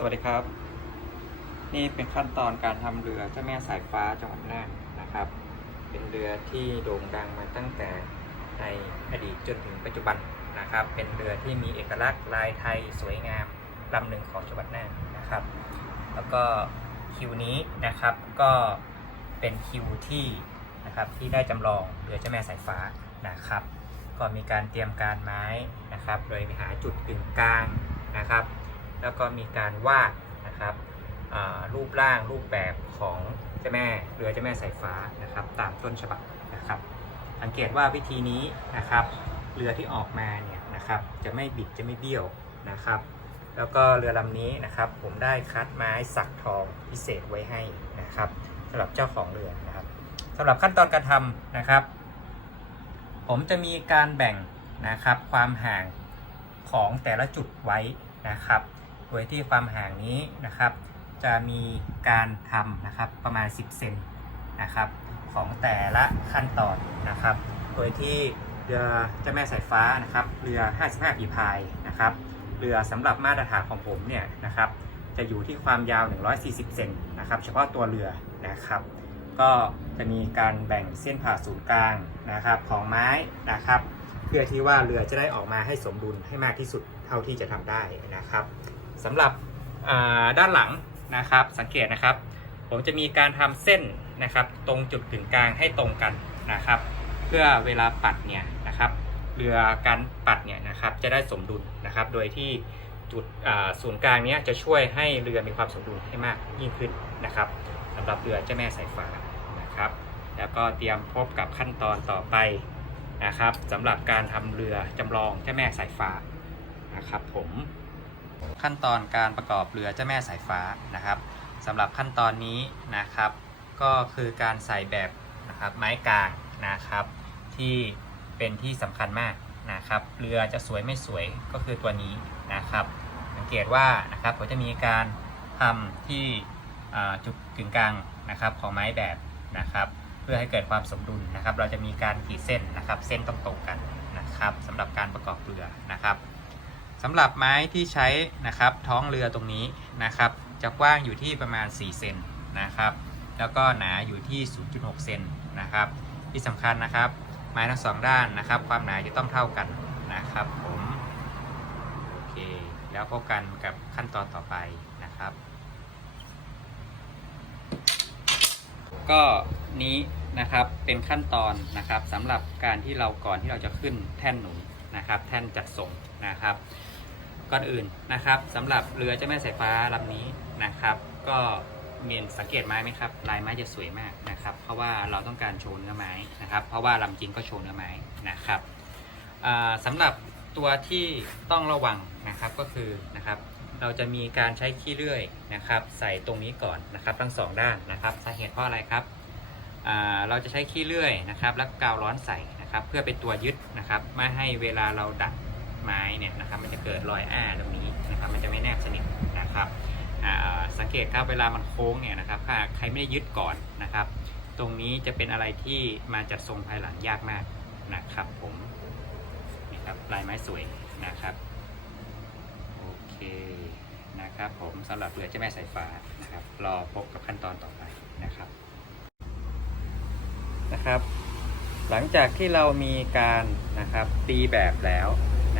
สวัสดีครับ นี่เป็นขั้นตอนการทำเรือเจ้าแม่สายฟ้าจังหวัดน่านนะครับ เป็นเรือที่โด่งดังมาตั้งแต่ในอดีตจนถึงปัจจุบันนะครับ เป็นเรือที่มีเอกลักษณ์ลายไทยสวยงามลำหนึ่งของจังหวัดน่านนะครับ แล้วก็คิวนี้นะครับก็เป็นคิวที่นะครับที่ได้จำลองเรือเจ้าแม่สายฟ้านะครับ ก็มีการเตรียมการไม้นะครับ โดยไปหาจุดกึ่งกลางนะครับ แล้วก็มีการวาดนะครับรูปร่างรูปแบบของเจ้าแม่เรือเจ้าแม่สายฟ้านะครับ ตามต้นฉบับนะครับ สังเกตว่าวิธีนี้นะครับ เรือที่ออกมาเนี่ยนะครับจะไม่บิดจะไม่เบี้ยวนะครับ แล้วก็เรือลำนี้นะครับ ผมได้คัดไม้สักทองพิเศษไว้ให้นะครับสำหรับเจ้าของเรือนะครับสำหรับขั้นตอนการทำนะครับ ผมจะมีการแบ่งนะครับความห่างของแต่ละจุดไว้นะครับ โดยที่ความห่างนี้นะครับ จะมีการทำนะครับประมาณ 10 เซนนะครับของแต่ละขั้นตอนนะครับ โดยที่เรือเจ้าแม่สายฟ้านะครับ เรือ 55ฝีพายนะครับ เรือสำหรับมาตรฐานของผมเนี่ยนะครับ จะอยู่ที่ความยาว 140 เซนนะครับ เฉพาะตัวเรือนะครับ ก็จะมีการแบ่งเส้นผ่าศูนย์กลางนะครับของไม้นะครับ เพื่อที่ว่าเรือจะได้ออกมาให้สมดุลให้มากที่สุดเท่าที่จะทำได้นะครับ สำหรับด้านหลังนะครับสังเกตนะครับ ผมจะมีการทำเส้นนะครับ ตรงจุดกึ่งกลางให้ตรงกันนะครับ เพื่อเวลาปัดเนี่ยนะครับเรือการปัดเนี่ยนะครับจะได้สมดุลนะครับ โดยที่จุดศูนย์กลางเนี้ยจะช่วยให้เรือมีความสมดุลให้มากยิ่งขึ้นนะครับสำหรับเรือเจ้าแม่สายฟ้านะครับ แล้วก็เตรียมพบกับขั้นตอนต่อไปนะครับสำหรับการทำเรือจำลองเจ้าแม่สายฟ้านะครับผม ขั้นตอนการประกอบเรือเจ้าแม่สายฟ้านะครับสำหรับขั้นตอนนี้นะครับ ก็คือการใส่แบบนะครับไม้กลางนะครับ ที่เป็นที่สำคัญมากนะครับ เรือจะสวยไม่สวยก็คือตัวนี้นะครับ สังเกตว่านะครับผมจะมีการทำที่จุดกึ่งกลางนะครับของไม้แบบนะครับ เพื่อให้เกิดความสมดุลนะครับ เราจะมีการขีดเส้นนะครับ เส้นต้องตรงกันนะครับสำหรับการประกอบเรือนะครับ สำหรับไม้ที่ใช้นะครับท้องเรือตรงนี้นะครับจะกว้างอยู่ที่ประมาณ 4 เซนนะครับ แล้วก็หนาอยู่ที่ 0.6 เซนนะครับ ที่สำคัญนะครับ ไม้ทั้งสองด้านนะครับ ความหนาจะต้องเท่ากันนะครับผมโอเคแล้วพบกันกับขั้นตอนต่อไปนะครับ ก็นี้นะครับเป็นขั้นตอนนะครับสำหรับการที่เราก่อนที่เราจะขึ้นแท่นหนุนนะครับ แท่นจัดส่งนะครับ ก่อนอื่นนะครับสำหรับเรือเจ้าแม่สายฟ้าลำนี้นะครับ ก็มีสังเกตไม้ไหมครับลายไม้จะสวยมากนะครับ เพราะว่าเราต้องการโชว์เนื้อไม้นะครับ เพราะว่าลำจริงก็โชว์เนื้อไม้นะครับอ่าสำหรับตัวที่ต้องระวังนะครับก็คือนะครับเราจะมีการใช้ขี้เลื่อยนะครับ ใส่ตรงนี้ก่อนนะครับ ทั้งสองด้านนะครับสาเหตุเพราะอะไรครับเราจะใช้ขี้เลื่อยนะครับ แล้วกาวร้อนใส่นะครับ เพื่อเป็นตัวยึดนะครับ ไม่ให้เวลาเราดัด ไม้เนี่ยนะครับมันจะเกิดรอยอ้าตรงนี้นะครับมันจะไม่แนบสนิทนะครับสังเกตครับเวลามันโค้งเนี่ยนะครับถ้าใครไม่ได้ยึดก่อนนะครับ ตรงนี้จะเป็นอะไรที่มาจัดทรงภายหลังยากมากนะครับผมนี่ครับลายไม้สวยนะครับโอเคนะครับผมสำหรับเรือเจ้าแม่สายฟ้านะครับรอพบกับขั้นตอนต่อไปนะครับนะครับ หลังจากที่เรามีการนะครับตีแบบแล้ว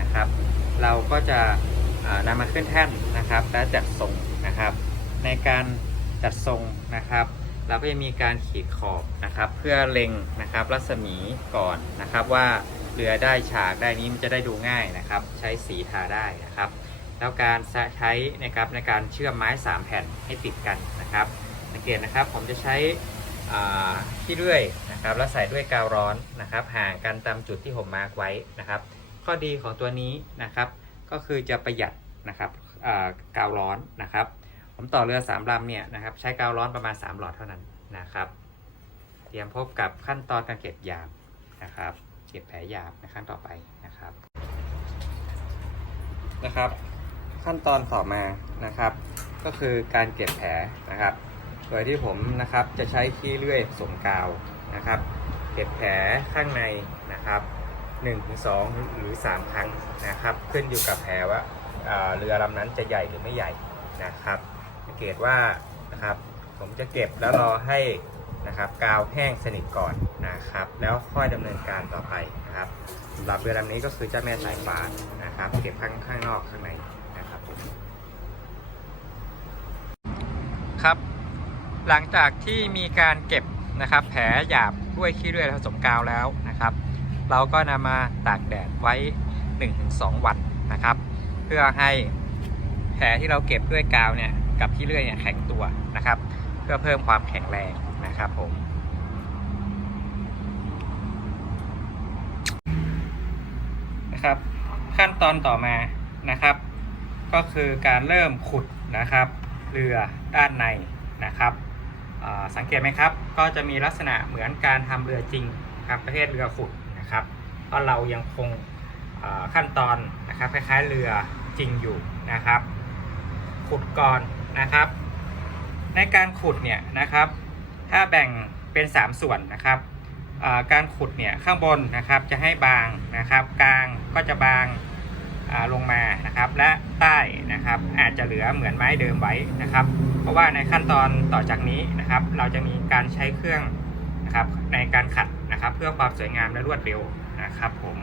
นะครับ เราก็จะอ่านำมาขึ้นแท่นนะครับ และจัดทรงนะครับ ในการจัดทรงนะครับ เราก็จะมีการขีดขอบนะครับ เพื่อเล็งนะครับรัศมีก่อนนะครับ ว่าเรือได้ฉากได้นี้มันจะได้ดูง่ายนะครับ ใช้สีทาได้นะครับ แล้วการใช้นะครับในการเชื่อมไม้ 3 แผ่นให้ติดกันนะครับสังเกตนะครับผมจะใช้ที่เลื่อยนะครับ แล้วใส่ด้วยกาวร้อนนะครับ ห่างกันตามจุดที่ผมมาร์กไว้นะครับ ข้อดีของตัวนี้นะครับก็คือจะประหยัดนะครับกาวร้อนนะครับ ผมต่อเรือ3ลำเนี่ยนะครับใช้กาวร้อนประมาณ 3 หลอดเท่านั้นนะครับเตรียมพบกับขั้นตอนการเก็บหยาบนะครับ เก็บแผลหยาบในขั้นต่อไปนะครับนะครับ ขั้นตอนต่อมานะครับ ก็คือการเก็บแผลนะครับ โดยที่ผมนะครับจะใช้ขี้เลื่อยผสมกาวนะครับ เก็บแผลข้างในนะครับ 1-2 หรือ 3 ครั้งนะครับ ขึ้นอยู่กับแผลว่าเรือลำนั้นจะใหญ่หรือไม่ใหญ่นะครับสังเกตว่านะครับผมจะเก็บแล้วรอให้นะครับกาวแห้งสนิทก่อนนะครับ แล้วค่อยดำเนินการต่อไปนะครับสำหรับเรือลำนี้ก็คือเจ้าแม่สายฟ้านะครับ เก็บข้างข้างนอกข้างในนะครับผมครับ หลังจากที่มีการเก็บนะครับ แผลหยาบด้วยขี้เลื่อยผสมกาวแล้วนะครับ เราก็นำมาตากแดดไว้ 1-2 วันนะครับ เพื่อให้แผลที่เราเก็บด้วยกาวเนี่ยกับขี้เลื่อยเนี่ยแข็งตัวนะครับ เพื่อเพิ่มความแข็งแรงนะครับผมนะครับ ขั้นตอนต่อมานะครับ ก็คือการเริ่มขุดนะครับเรือด้านในนะครับสังเกตไหมครับ ก็จะมีลักษณะเหมือนการทำเรือจริงครับประเภทเรือขุด นะครับ เพราะเรายังคงขั้นตอนนะครับคล้ายๆเรือจริงอยู่นะครับ ขุดก่อนนะครับ ในการขุดเนี่ยนะครับ ถ้าแบ่งเป็น 3 ส่วนนะครับการขุดเนี่ยข้างบนนะครับจะให้บางนะครับ กลางก็จะบางลงมานะครับ และใต้นะครับอาจจะเหลือเหมือนไม้เดิมไว้นะครับ เพราะว่าในขั้นตอนต่อจากนี้นะครับ เราจะมีการใช้เครื่องนะครับในการขัด นะครับ เพื่อความสวยงามและรวดเร็วนะครับผม